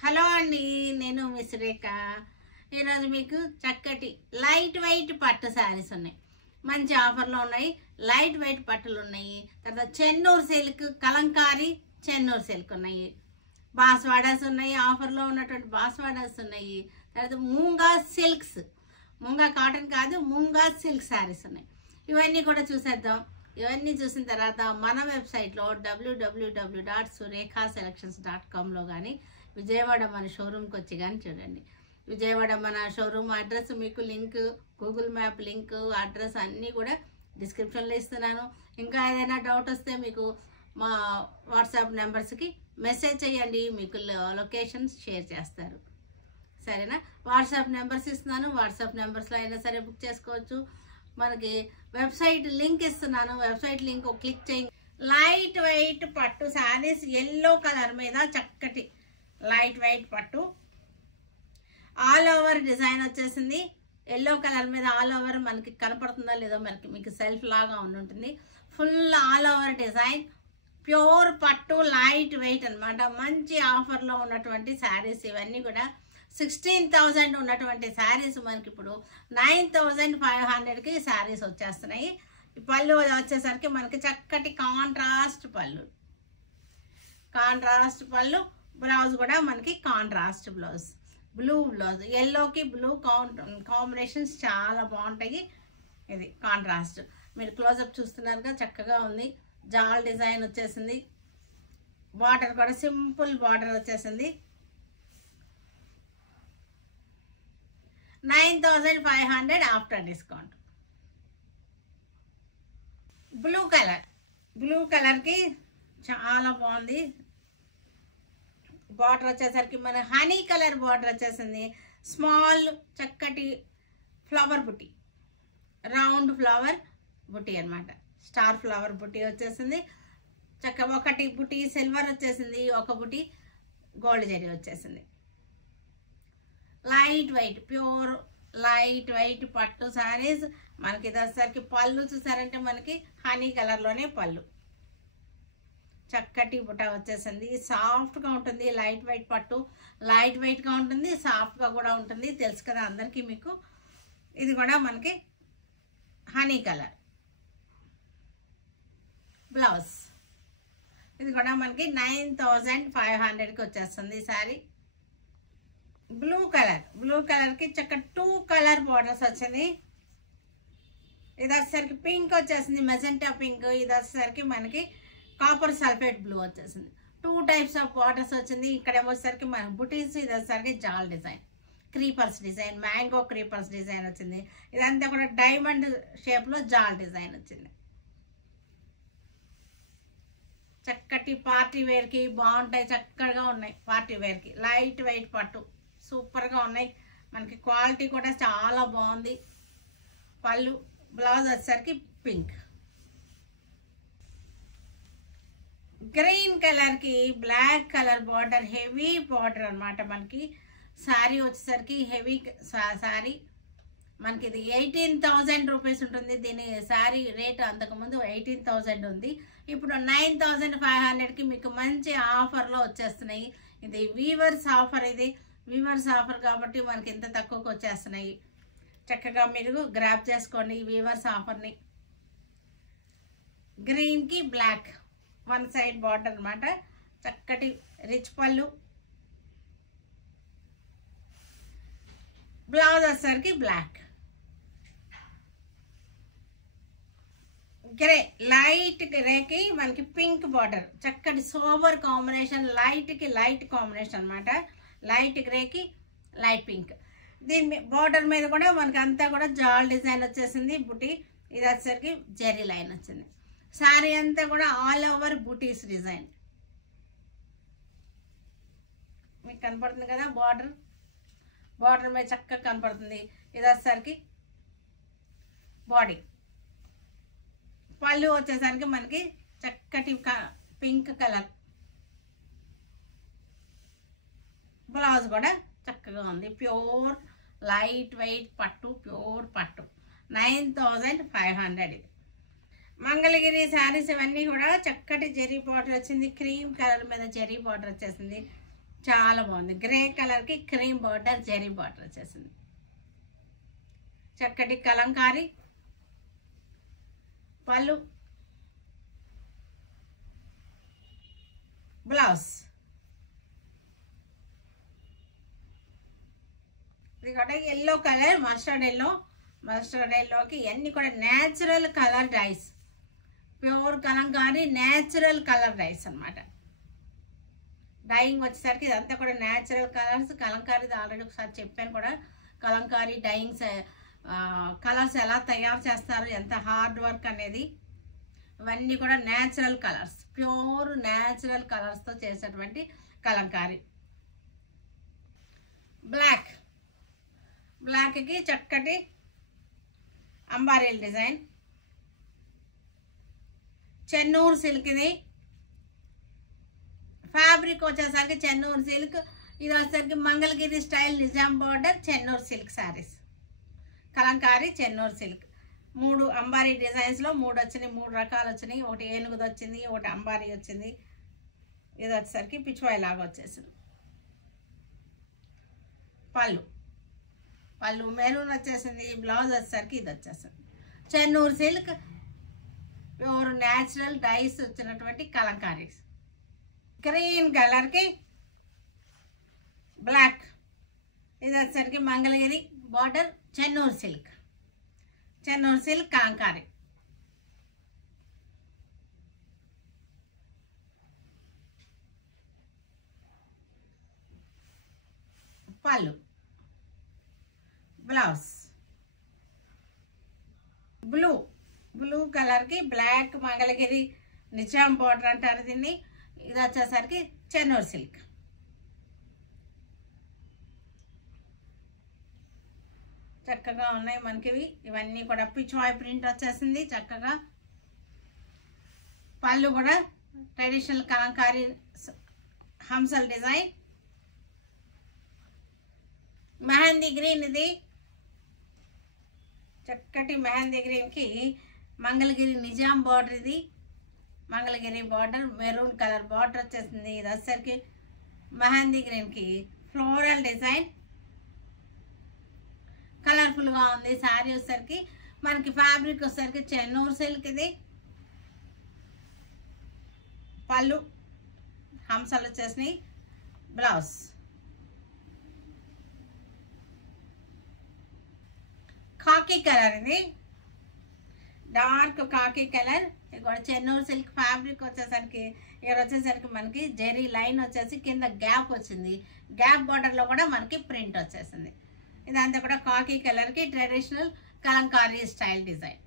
Hello అండి, నేను miss రేఖ. ఈరోజు మీకు చక్కటి లైట్ వెయిట్ పట్టు శారీస్ ఉన్నాయి. మంచి ఆఫర్లో ఉన్నాయి. లైట్ వెయిట్ పట్టులు ఉన్నాయి. తర్వాత చెన్నూరు సిల్క్, కలంకారీ చెన్నూరు సిల్క్ ఉన్నాయి. బాస్వాడాస్ ఉన్నాయి. ఆఫర్లో ఉన్నటువంటి బాస్వాడాస్ ఉన్నాయి. తర్వాత మూంగా సిల్క్స్, మూంగా కాటన్ కాదు, మూంగా సిల్క్ శారీస్ ఉన్నాయి. ఇవన్నీ కూడా చూసేద్దాం. ఇవన్నీ చూసిన తర్వాత మన వెబ్సైట్లో www.surekhaselections.comలో కానీ విజయవాడ మన షోరూమ్కి వచ్చి కానీ చూడండి. విజయవాడ మన షోరూమ్ అడ్రస్ మీకు link, Google map link, address అన్నీ కూడా డిస్క్రిప్షన్లో ఇస్తున్నాను. ఇంకా ఏదైనా డౌట్ వస్తే మీకు మా వాట్సాప్ నెంబర్స్కి మెసేజ్ చేయండి, మీకు లొకేషన్స్ షేర్ చేస్తారు. సరేనా? వాట్సాప్ నెంబర్స్ ఇస్తున్నాను. వాట్సాప్ నెంబర్స్లో అయినా సరే బుక్ చేసుకోవచ్చు. మనకి వెబ్సైట్ లింక్ ఇస్తున్నాను. వెబ్సైట్ లింక్ క్లిక్ చేయండి. లైట్ వెయిట్ పట్టు శారీస్, ఎల్లో కలర్ మీద చక్కటి లైట్ వెయిట్ పట్టు, ఆల్ ఓవర్ డిజైన్ వచ్చేసింది. ఎల్లో కలర్ మీద ఆల్ ఓవర్ మనకి కనపడుతుందా లేదో మనకి, మీకు సెల్ఫ్ లాగా ఉంటుంది. Full all over design, pure పట్టు, లైట్ వెయిట్ అనమాట. మంచి ఆఫర్లో ఉన్నటువంటి శారీస్ ఇవన్నీ కూడా. 16,000 ఉన్నటువంటి శారీస్ మనకి ఇప్పుడు 9,500కి శారీస్ వచ్చేస్తున్నాయి. పళ్ళు వచ్చేసరికి మనకి చక్కటి కాంట్రాస్ట్ పళ్ళు, కాంట్రాస్ట్ పళ్ళు. బ్లౌజ్ కూడా మనకి కాంట్రాస్ట్ బ్లౌజ్, బ్లూ బ్లౌజ్, ఎల్లోకి బ్లూ కాంబినేషన్స్ చాలా బాగుంటాయి. ఇది కాంట్రాస్ట్. మీరు క్లోజప్ చూస్తున్నారుగా, చక్కగా ఉంది. జాల్ డిజైన్ వచ్చేసింది. బార్డర్ కూడా సింపుల్ బార్డర్ వచ్చేసింది. 9,500 after discount. Blue colour, blue కలర్కి చాలా బాగుంది. బార్డర్ వచ్చేసరికి మన హనీ కలర్ బార్డర్ వచ్చేసింది. స్మాల్ చక్కటి ఫ్లవర్ బుట్టి, రౌండ్ ఫ్లవర్ బుట్టి అనమాట. స్టార్ ఫ్లవర్ బుట్టి వచ్చేసింది. ఒకటి బుట్టి సిల్వర్ వచ్చేసింది, ఒక బుట్టి గోల్డ్ జరీ వచ్చేసింది. Light weight, pure light weight పట్టు శారీస్ మనకి. ఇది వచ్చేసరికి పళ్ళు చూసారంటే మనకి హనీ కలర్లోనే పళ్ళు, చక్కటి బుట్ట వచ్చేసింది. సాఫ్ట్గా ఉంటుంది. లైట్ వెయిట్ పట్టు, లైట్ వెయిట్గా ఉంటుంది, సాఫ్ట్గా కూడా ఉంటుంది. తెలుసు కదా అందరికీ మీకు. ఇది కూడా మనకి హనీ కలర్ బ్లౌజ్. ఇది కూడా మనకి 9,500కి వచ్చేస్తుంది శారీ. బ్లూ కలర్, బ్లూ కలర్కి చక్కటి 2 కలర్ బార్డర్స్ వచ్చింది. ఇది వచ్చేసరికి పింక్ వచ్చేసింది, మెజెంటా పింక్. ఇది వచ్చేసరికి మనకి కాపర్ సల్ఫేట్ బ్లూ వచ్చేసింది. 2 టైప్స్ ఆఫ్ బార్డర్స్ వచ్చింది. ఇక్కడ వచ్చేసరికి మనకి బుటీస్, ఇది వచ్చేసరికి జాల్ design, creepers design, mango creepers design వచ్చింది. ఇదంతా కూడా డైమండ్ షేప్లో జాల్ డిజైన్ వచ్చింది. చక్కటి పార్టీ వేర్కి బాగుంటాయి, చక్కగా ఉన్నాయి. పార్టీ వేర్కి లైట్ వెయిట్ పట్టు సూపర్గా ఉన్నాయి. మనకి క్వాలిటీ కూడా చాలా బాగుంది. పళ్ళు, బ్లౌజ్ వచ్చేసరికి పింక్. గ్రీన్ కలర్కి black colour border, heavy border అనమాట. మనకి శారీ వచ్చేసరికి హెవీ శారీ. మనకి ఇది 18,000 రూపీస్ ఉంటుంది. దీని శారీ రేట్ అంతకుముందు 18,000 ఉంది. ఇప్పుడు 9,500కి మీకు మంచి ఆఫర్లో వచ్చేస్తున్నాయి. ఇది వీవర్స్ ఆఫర్. ఇది వీవర్స్ ఆఫర్ కాబట్టి మనకి ఇంత తక్కువకి వచ్చేస్తున్నాయి. చక్కగా మీరు గ్రాప్ చేసుకోండి ఈ వీవర్స్ ఆఫర్ని. గ్రీన్కి బ్లాక్, 1 సైడ్ బార్డర్ అనమాట. చక్కటి రిచ్ పళ్ళు, బ్లౌజ్ వచ్చేసరికి బ్లాక్. గ్రే, లైట్ గ్రేకి మనకి పింక్ బార్డర్, చక్కటి సోబర్ కాంబినేషన్. లైట్కి లైట్ కాంబినేషన్ అనమాట. లైట్ గ్రేకి లైట్ పింక్. దీని బార్డర్ మీద కూడా మనకి అంతా కూడా జాల్ డిజైన్ వచ్చేసింది. బుటీ, ఇది వచ్చేసరికి జెరీ లైన్ వచ్చింది. శారీ అంతా కూడా ఆల్ ఓవర్ బుటీస్ డిజైన్ మీకు కనపడుతుంది కదా. బార్డర్, బార్డర్ మీద చక్కగా కనపడుతుంది. ఇది వచ్చేసరికి బాడీ. పళ్ళు వచ్చేసరికి మనకి చక్కటి పింక్ కలర్. బ్లౌజ్ కూడా చక్కగా ఉంది. ప్యూర్ లైట్ వెయిట్ పట్టు, ప్యూర్ పట్టు. 9,500. మంగళగిరి శారీస్ ఇవన్నీ కూడా చక్కటి జెరీ బార్డర్ వచ్చింది. క్రీమ్ కలర్ మీద జెరీ బార్డర్ వచ్చేసింది. చాలా బాగుంది. గ్రే కలర్కి క్రీమ్ బార్డర్, జెరీ బార్డర్ వచ్చేసింది. చక్కటి కలంకారీ పళ్ళు, బ్లౌజ్. ఇది కూడా ఎల్లో కలర్, మస్టర్డ్ ఎల్లోకి అన్ని కూడా natural colour dyes, pure Kalamkari natural colour dyes అన్నమాట. డైయింగ్ వచ్చేసరికి ఇదంతా కూడా న్యాచురల్ కలర్స్. కలంకారీ ఆల్రెడీ ఒకసారి చెప్పాను కూడా, కలంకారీ డైయింగ్స్ కలర్స్ ఎలా తయారు చేస్తారు, ఎంత హార్డ్ వర్క్ అనేది. ఇవన్నీ కూడా న్యాచురల్ కలర్స్, ప్యూర్ న్యాచురల్ కలర్స్తో చేసేటువంటి కలంకారీ. బ్లాక్కి చక్కటి అంబారీల్ డిజైన్, చెన్నూరు సిల్క్. ఇది ఫ్యాబ్రిక్ వచ్చేసరికి చెన్నూరు సిల్క్. ఇది వచ్చేసరికి Mangalagiri style Nizam border Chennur silk saris. Kalamkari Chennur silk. 3 అంబారీ డిజైన్స్లో 3 వచ్చినాయి, 3 రకాలు వచ్చినాయి. ఒకటి ఏనుగుది వచ్చింది, ఒకటి అంబారీ వచ్చింది. ఇది వచ్చేసరికి పిచ్వాయి లాగా వచ్చేసింది. పళ్ళు మెరూన్ వచ్చేసింది. బ్లౌజ్ వచ్చేసరికి ఇది వచ్చేసింది. Chennur silk pure natural dice వచ్చినటువంటి కలంకారీస్. గ్రీన్ కలర్కి బ్లాక్. ఇది వచ్చేసరికి మంగళగిరి బార్డర్ చెన్నూరు సిల్క్ కలంకారీ. పళ్ళు, బ్లౌజ్. బ్లూ కలర్కి బ్లాక్ మంగళగిరి నిజాం బార్డర్ అంటారు దీన్ని. ఇది వచ్చేసరికి చెన్నూరు సిల్క్. చక్కగా ఉన్నాయి మనకి ఇవన్నీ కూడా. పిచ్వాయ్ ప్రింట్ వచ్చేసింది చక్కగా. పళ్ళు కూడా ట్రెడిషనల్ కలంకారీ హంసల్ డిజైన్. మెహందీ గ్రీన్. ఇది చక్కటి మెహందీ గ్రీన్కి మంగళగిరి నిజాం బార్డర్. ఇది Mangalagiri border, maroon colour border వచ్చేసింది. ఇది వచ్చేసరికి మెహందీ గ్రీన్కి ఫ్లోరల్ డిజైన్. కలర్ఫుల్గా ఉంది శారీ వచ్చేసరికి. మనకి ఫ్యాబ్రిక్ వచ్చేసరికి చెన్నూరు సిల్క్. ఇది పళ్ళు హంసలు వచ్చేసినాయి. బ్లౌజ్. కాకి కలర్. ఇది డార్క్ కాకి కలర్. ఇక్కడ చెన్నూరు సిల్క్ ఫ్యాబ్రిక్ వచ్చేసరికి ఇక్కడ వచ్చేసరికి మనకి జెరీ లైన్ వచ్చేసి కింద గ్యాప్ వచ్చింది. గ్యాప్ బార్డర్లో కూడా మనకి ప్రింట్ వచ్చేసింది. ఇదంతా కూడా కాకి కలర్కి ట్రెడిషనల్ కలంకారీ స్టైల్ డిజైన్.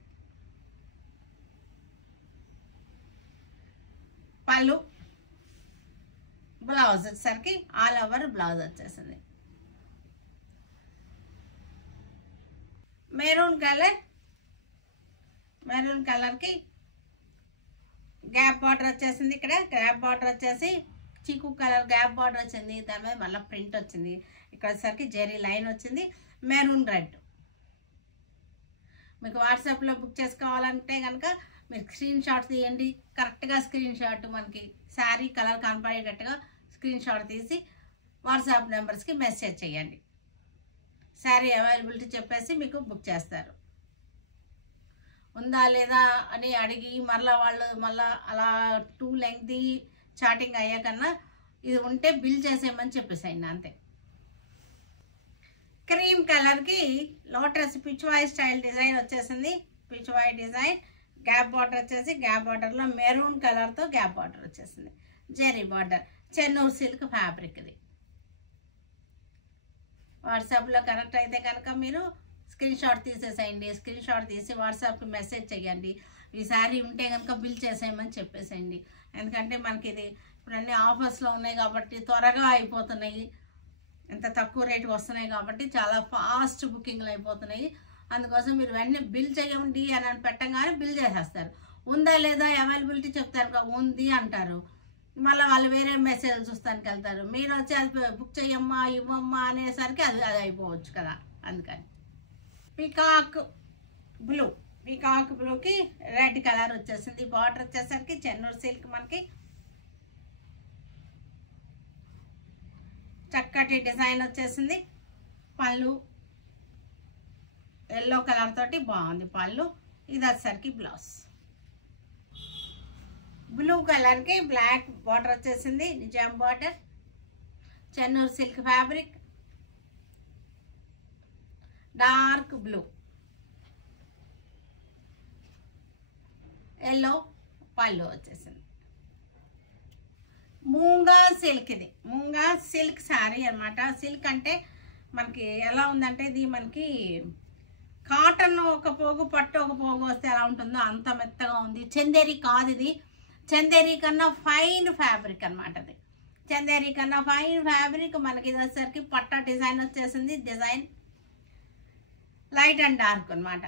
పళ్ళు, బ్లౌజ్ వచ్చేసరికి ఆల్ ఓవర్ బ్లౌజ్ వచ్చేసింది. మెరూన్ కలర్కి గ్యాప్ బార్డర్ వచ్చేసింది. ఇక్కడ గ్యాప్ బార్డర్ వచ్చేసి చీకు కలర్ గ్యాప్ బార్డర్ వచ్చింది. దాని మీద మళ్ళీ ప్రింట్ వచ్చింది. ఇక్కడ వచ్చేసరికి జెరీ లైన్ వచ్చింది. Maroon red. మీకు వాట్సాప్లో బుక్ చేసుకోవాలంటే కనుక మీరు స్క్రీన్ షాట్ తీయండి. కరెక్ట్గా స్క్రీన్ షాట్ మనకి శారీ కలర్ కనపడేటట్టుగా స్క్రీన్ షాట్ తీసి వాట్సాప్ నెంబర్స్కి మెసేజ్ చేయండి. శారీ అవైలబిలిటీ చెప్పేసి మీకు బుక్ చేస్తారు. ఉందా లేదా అని అడిగి మళ్ళీ అలా టూ లెంగ్తీ చాటింగ్ అయ్యాకన్నా ఇది ఉంటే బిల్ చేసేయమని చెప్పేసాయండి అంతే. క్రీమ్ కలర్కి లోటస్ పిచ్వాయ్ స్టైల్ డిజైన్ వచ్చేసింది. పిచ్వాయ్ డిజైన్ గ్యాప్ బార్డర్ వచ్చేసి గ్యాప్ బార్డర్లో మెరూన్ కలర్తో గ్యాప్ బార్డర్ వచ్చేసింది. Zari border Chennur silk fabric. ఇది వాట్సాప్లో కనెక్ట్ అయితే కనుక మీరు స్క్రీన్ షాట్ తీసేసేయండి. స్క్రీన్ షాట్ తీసి వాట్సాప్కి మెసేజ్ చేయండి. ఈ శారీ ఉంటే కనుక బిల్ చేసేయమని చెప్పేసేయండి. ఎందుకంటే మనకి ఇది ఇప్పుడు అన్ని ఆఫర్స్లో ఉన్నాయి కాబట్టి త్వరగా అయిపోతున్నాయి. ఎంత తక్కువ రేటుకి వస్తున్నాయి కాబట్టి చాలా ఫాస్ట్ బుకింగ్లు అయిపోతున్నాయి. అందుకోసం మీరు వెంటనే బిల్ చేయండి అని పెట్టగానే బిల్ చేసేస్తారు. ఉందా లేదా అవైలబిలిటీ చెప్తారు, ఉంది అంటారు. మళ్ళీ వాళ్ళు వేరే మెసేజ్ చూస్తానికి వెళ్తారు. మీరు వచ్చి అది బుక్ చేయమ్మా ఇవ్వమ్మా అనేసరికి అది అయిపోవచ్చు కదా. అందుకని పీకాక్ బ్లూకి రెడ్ కలర్ వచ్చేసింది. బార్డర్ వచ్చేసరికి చెన్నూరు సిల్క్ మనకి చక్కటి డిజైన్ వచ్చేసింది. పళ్ళు ఎల్లో కలర్ తోటి బాగుంది పళ్ళు. ఇది వచ్చేసరికి బ్లౌజ్. బ్లూ కలర్కి బ్లాక్ బార్డర్ వచ్చేసింది, Nizam border, Chennur silk fabric, dark blue, yellow పళ్ళు వచ్చేసింది. మూంగా సిల్క్, ఇది మూంగా సిల్క్ శారీ అనమాట. సిల్క్ అంటే మనకి ఎలా ఉందంటే ఇది మనకి కాటన్ ఒక పోగు పట్టు ఒక పోగు వస్తే ఎలా ఉంటుందో అంత మెత్తగా ఉంది. చందేరి కాదు ఇది, చందేరి కన్నా ఫైన్ ఫ్యాబ్రిక్ అనమాట. అది చందేరి కన్నా ఫైన్ ఫ్యాబ్రిక్. మనకి ఇది వచ్చేసరికి పట్టా డిజైన్ వచ్చేసింది. డిజైన్ లైట్ అండ్ డార్క్ అనమాట.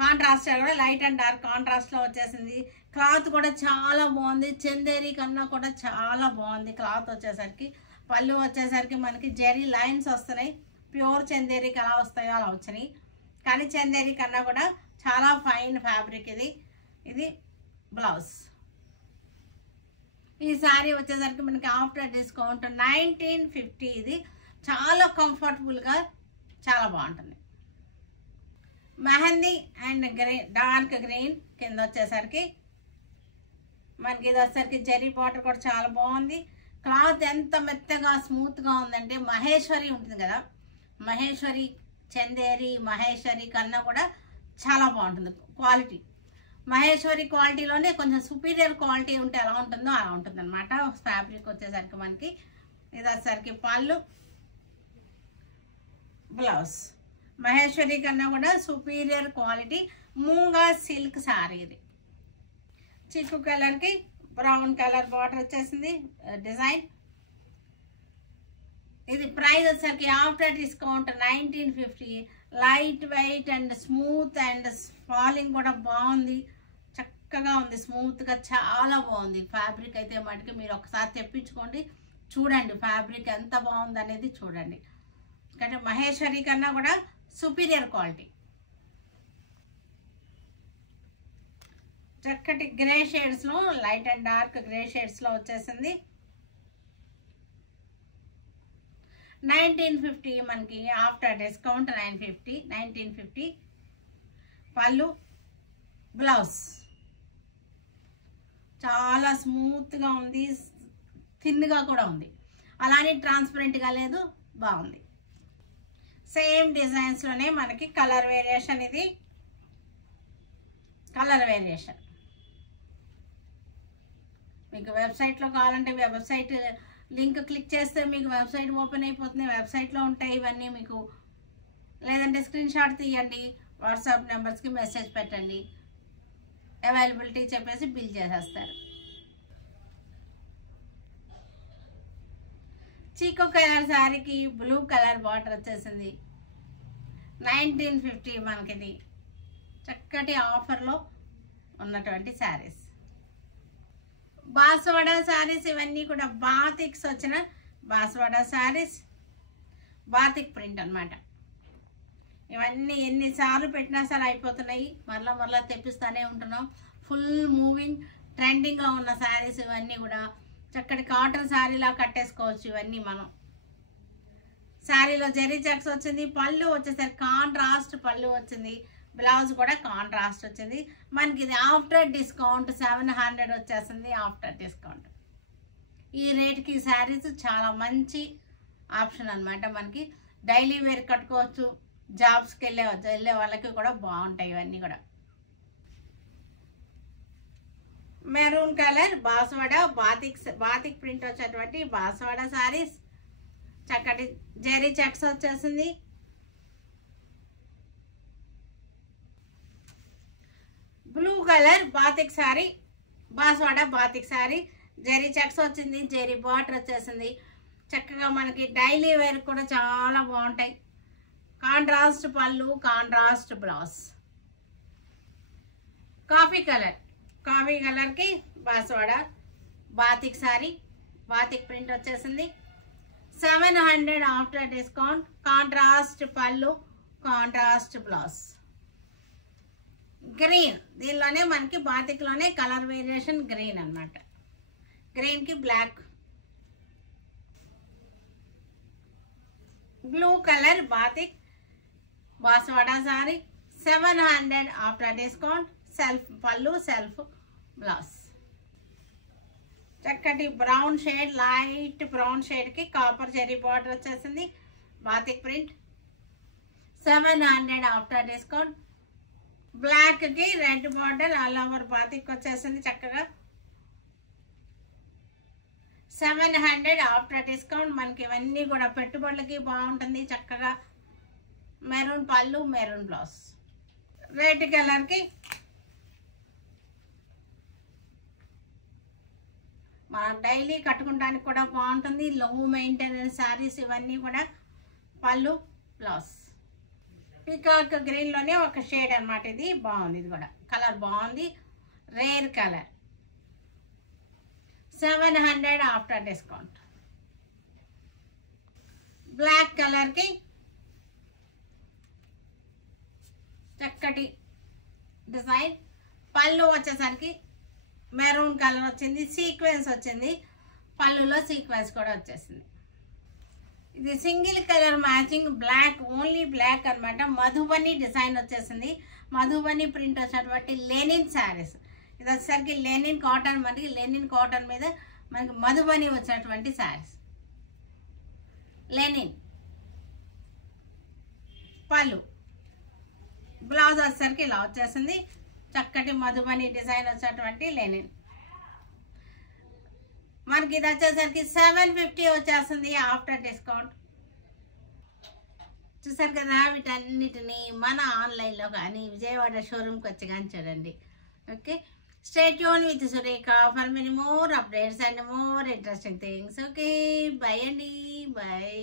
కాంట్రాస్ట్ కూడా లైట్ అండ్ డార్క్ కాంట్రాస్ట్లో వచ్చేసింది. క్లాత్ కూడా చాలా బాగుంది, చందేరి కన్నా కూడా చాలా బాగుంది క్లాత్ వచ్చేసరికి. పళ్ళు వచ్చేసరికి మనకి జెరీ లైన్స్ వస్తున్నాయి. ప్యూర్ చందేరికి ఎలా వస్తాయో అలా వచ్చినాయి, కానీ చందేరి కన్నా కూడా చాలా ఫైన్ ఫ్యాబ్రిక్ ఇది. ఇది బ్లౌజ్. ఈ శారీ వచ్చేసరికి మనకి ఆఫ్టర్ డిస్కౌంట్ 1950. ఇది చాలా కంఫర్టబుల్గా చాలా బాగుంటుంది. Mehndi and green, dark green కింద వచ్చేసరికి మనకి ఇది వచ్చేసరికి జరీ బార్డర్ కూడా చాలా బాగుంది. క్లాత్ ఎంత మెత్తగా స్మూత్గా ఉందంటే మహేశ్వరి ఉంటుంది కదా, మహేశ్వరి చందేరి మహేశ్వరి కన్నా కూడా చాలా బాగుంటుంది క్వాలిటీ. మహేశ్వరి క్వాలిటీలోనే కొంచెం సుపీరియర్ క్వాలిటీ ఉంటే ఎలా ఉంటుందో అలా ఉంటుంది అనమాట ఫ్యాబ్రిక్ వచ్చేసరికి. మనకి ఇది వచ్చేసరికి పళ్ళు, బ్లౌజ్. మహేశ్వరి కన్నా కూడా సుపీరియర్ క్వాలిటీ మూంగా సిల్క్ శారీ. ఇది చిక్కు కలర్కి బ్రౌన్ కలర్ బార్డర్ వచ్చేసింది డిజైన్. ఇది ప్రైస్ వచ్చేసరికి after discount 1950. Light weight and smooth and falling కూడా బాగుంది, చక్కగా ఉంది, స్మూత్గా చాలా బాగుంది ఫ్యాబ్రిక్ అయితే. మటుకు మీరు ఒకసారి తెప్పించుకోండి, చూడండి ఫ్యాబ్రిక్ ఎంత బాగుంది అనేది చూడండి. ఎందుకంటే మహేశ్వరి కన్నా కూడా సుపీరియర్ క్వాలిటీ. చక్కటి గ్రే షేడ్స్లో, లైట్ అండ్ డార్క్ గ్రే షేడ్స్లో వచ్చేసింది. 1950 మనకి ఆఫ్టర్ డిస్కౌంట్ 1950. పళ్ళు, బ్లౌజ్. చాలా స్మూత్గా ఉంది, థిన్గా కూడా ఉంది, అలానే ట్రాన్స్పరెంట్గా లేదు, బాగుంది. సేమ్ డిజైన్స్లోనే మనకి కలర్ వేరియేషన్. ఇది కలర్ వేరియేషన్. మీకు వెబ్సైట్లో కావాలంటే వెబ్సైట్ లింక్ క్లిక్ చేస్తే మీకు వెబ్సైట్ ఓపెన్ అయిపోతుంది, వెబ్సైట్లో ఉంటాయి ఇవన్నీ మీకు. లేదంటే స్క్రీన్ షాట్ తీయండి, వాట్సాప్ నెంబర్స్కి మెసేజ్ పెట్టండి, అవైలబిలిటీ చెప్పేసి బిల్ చేసేస్తారు. చీకో కలర్ శారీకి బ్లూ కలర్ బార్డర్ వచ్చేసింది. 1950 మనకిది చక్కటి ఆఫర్లో ఉన్నటువంటి శారీస్. బాస్వాడా శారీస్ ఇవన్నీ కూడా బాతిక్స్ వచ్చిన బాస్వాడా శారీస్, బాతిక్ ప్రింట్ అనమాట. ఇవన్నీ ఎన్నిసార్లు పెట్టినా సరే అయిపోతున్నాయి, మరలా తెప్పిస్తూనే ఉంటున్నాం. ఫుల్ మూవింగ్ ట్రెండింగ్లో ఉన్న శారీస్ ఇవన్నీ కూడా. చక్కటి కాటన్ శారీలా కట్టేసుకోవచ్చు ఇవన్నీ మనం. శారీలో జెరీ చెక్స్ వచ్చింది, పళ్ళు వచ్చేసరికి కాంట్రాస్ట్ పళ్ళు వచ్చింది, బ్లౌజ్ కూడా కాంట్రాస్ట్ వచ్చింది. మనకి ఇది ఆఫ్టర్ డిస్కౌంట్ 700 వచ్చేసింది ఆఫ్టర్ డిస్కౌంట్. ఈ రేట్కి శారీస్ చాలా మంచి ఆప్షన్ అనమాట. మనకి డైలీ వేర్ కట్టుకోవచ్చు, జాబ్స్కి వెళ్ళే వాళ్ళకి కూడా బాగుంటాయి ఇవన్నీ కూడా. Maroon colour Baswada batik print వచ్చేటువంటి బాస్వాడా శారీస్. చక్కటి జెరీ చెక్స్ వచ్చేసింది. Blue colour batik sari, Baswada batik sari, zari checks వచ్చింది, జెరీ బార్డర్ వచ్చేసింది. చక్కగా మనకి డైలీ వేర్ కూడా చాలా బాగుంటాయి. కాంట్రాస్ట్ పళ్ళు, కాంట్రాస్ట్ బ్లౌజ్. కాఫీ కలర్కి Baswada batik sari, batik print వచ్చేసింది. 700 ఆఫ్టర్ డిస్కౌంట్. కాంట్రాస్ట్ పళ్ళు, కాంట్రాస్ట్ బ్లౌజ్. గ్రీన్, దీనిలోనే మనకి బాతిక్లోనే కలర్ వేరియేషన్ గ్రీన్ అనమాట. గ్రీన్కి black. Blue colour batik Baswada sari 700 after discount. Self పళ్ళు, సెల్ఫ్ బ్లౌజ్. చక్కటి బ్రౌన్ షేడ్, లైట్ బ్రౌన్ షేడ్కి కాపర్ జెరీ బార్డర్ వచ్చేసింది. Batik print 700 after discount. బ్లాక్కి red border all over batik వచ్చేసింది చక్కగా 700 ఆఫ్టర్ డిస్కౌంట్. మనకి ఇవన్నీ కూడా పెట్టుబడులకి బాగుంటుంది చక్కగా. మెరూన్ పళ్ళు, మెరూన్ బ్లౌజ్. రెడ్ కలర్కి మనం డైలీ కట్టుకోవడానికి కూడా బాగుంటుంది. లో మెయింటెనెన్స్ శారీస్ ఇవన్నీ కూడా. పళ్ళు, బ్లౌజ్. పీకాక్ గ్రీన్లోనే ఒక షేడ్ అనమాట. ఇది బాగుంది, ఇది కూడా కలర్ బాగుంది. Rare colour 700 after discount. Black కలర్కి చక్కటి డిజైన్. పళ్ళు వచ్చేసరికి మెరూన్ కలర్ వచ్చింది, సీక్వెన్స్ వచ్చింది. పళ్ళులో సీక్వెన్స్ కూడా వచ్చేసింది. ఇది single colour matching black, only black అనమాట. మధుబని డిజైన్ వచ్చేసింది. మధుబని ప్రింట్ వచ్చినటువంటి లెనిన్ శారీస్. ఇది వచ్చేసరికి లెనిన్ కాటన్, మనకి లెనిన్ కాటన్ మీద మనకి మధుబని వచ్చినటువంటి శారీస్. లెనిన్ పళ్ళు, బ్లౌజ్ వచ్చేసరికి ఇలా వచ్చేసింది. చక్కటి మధుబని డిజైన్ వచ్చేటువంటి లెనిన్. మనకి ఇది వచ్చేసరికి 750 వచ్చేస్తుంది ఆఫ్టర్ డిస్కౌంట్. చూసారు కదా, వీటన్నిటిని మన ఆన్లైన్లో కానీ విజయవాడ షోరూమ్కి వచ్చి కానీ చూడండి. Okay, stay tuned with Surekha for many more updates and more interesting things. Okay, bye అండి, bye.